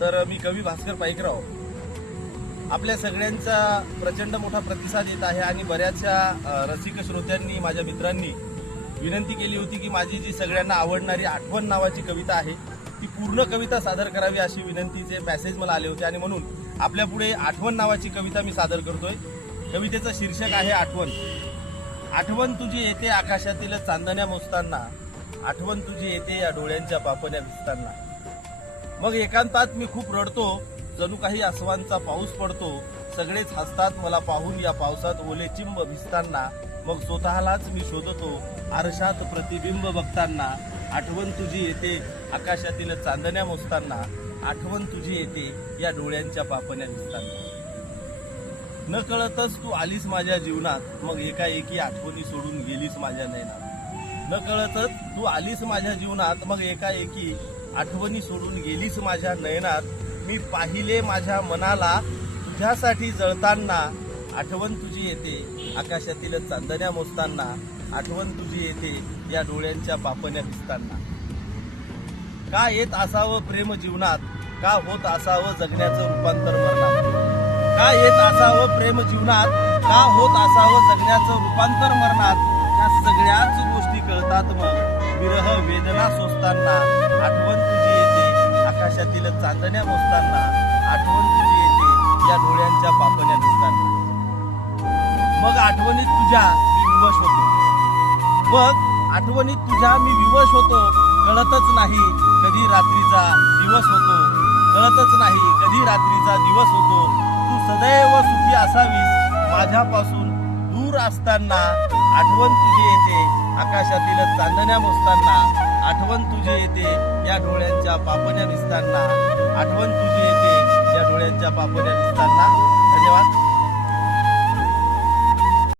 तर मी कवी भास्कर पाईकराव, आपल्या सगळ्यांचा प्रचंड मोठा प्रतिसाद येत आहे आणि बऱ्याचशा रसिक श्रोत्यांनी, माझ्या मित्रांनी विनंती केली होती की माझी जी सगळ्यांना आवडणारी आठवण नावाची कविता आहे ती पूर्ण कविता सादर करावी अशी विनंतीचे मेसेज मला आले होते आणि म्हणून आपल्या पुढे आठवण नावाची कविता मी सादर करतोय। कवितेचं शीर्षक आहे आठवण। आठवण तुझी येते आकाशातील चांदण्या मोजताना, आठवण तुझी येते या डोळ्यांच्या पापण्या भिजताना। मग एकांतात मी खूप रडतो, जणू काही आसवांचा पाऊस पडतो, सगळेच हसतात मला पाहून या पावसात ओले चिंब भिजताना। मग स्वतःलाच मी शोधतो आरशात प्रतिबिंब बघताना, आठवण तुझी येते आकाशातील चांदण्या मोजताना, आठवण तुझी येते या डोळ्यांच्या पापण्या भिजताना। न कळतच तू आलीस माझ्या जीवनात, मग एकाएकी आठवणी सोडून गेलीस माझ्या नयनात। न कळतच तू आलीस माझ्या जीवनात, मग एकाएकी आठवणी सोडून गेलीस माझ्या नयनात। मी पाहिले माझ्या मनाला तुझ्यासाठी जळताना, आठवण तुझी येते आकाशातील चांदण्या मोजताना, आठवण तुझी येते या डोळ्यांच्या पापण्या भिजताना। का येत असावं प्रेम जीवनात, का होत असावं जगण्याचं रूपांतर मरणात। का येत असावं प्रेम जीवनात, का होत असावं जगण्याचं रूपांतर मरणात। या सगळ्याच गोष्टी कळतात मग विरह वेदना सोसताना, आठवण तुझी येते आकाशातील चांदण्या मोजताना, आठवण तुझी येते या डोळ्यांच्या पापण्या भिजताना। मग आठवणीत तुझ्या मी विवश होतो, मग आठवणीत तुझ्या मी विवश होतो, कळतच नाही कधी रात्रीचा दिवस होतो, कळतच नाही कधी रात्रीचा दिवस होतो। तू सदैव सुखी असावीस माझ्यापासून दूर असताना, आठवण तुझी येते आकाशातील चांदण्या मोजताना, आठवण तुझी येते या डोळ्यांच्या पापण्या भिजताना, आठवण तुझी येते या डोळ्यांच्या पापण्या भिजताना।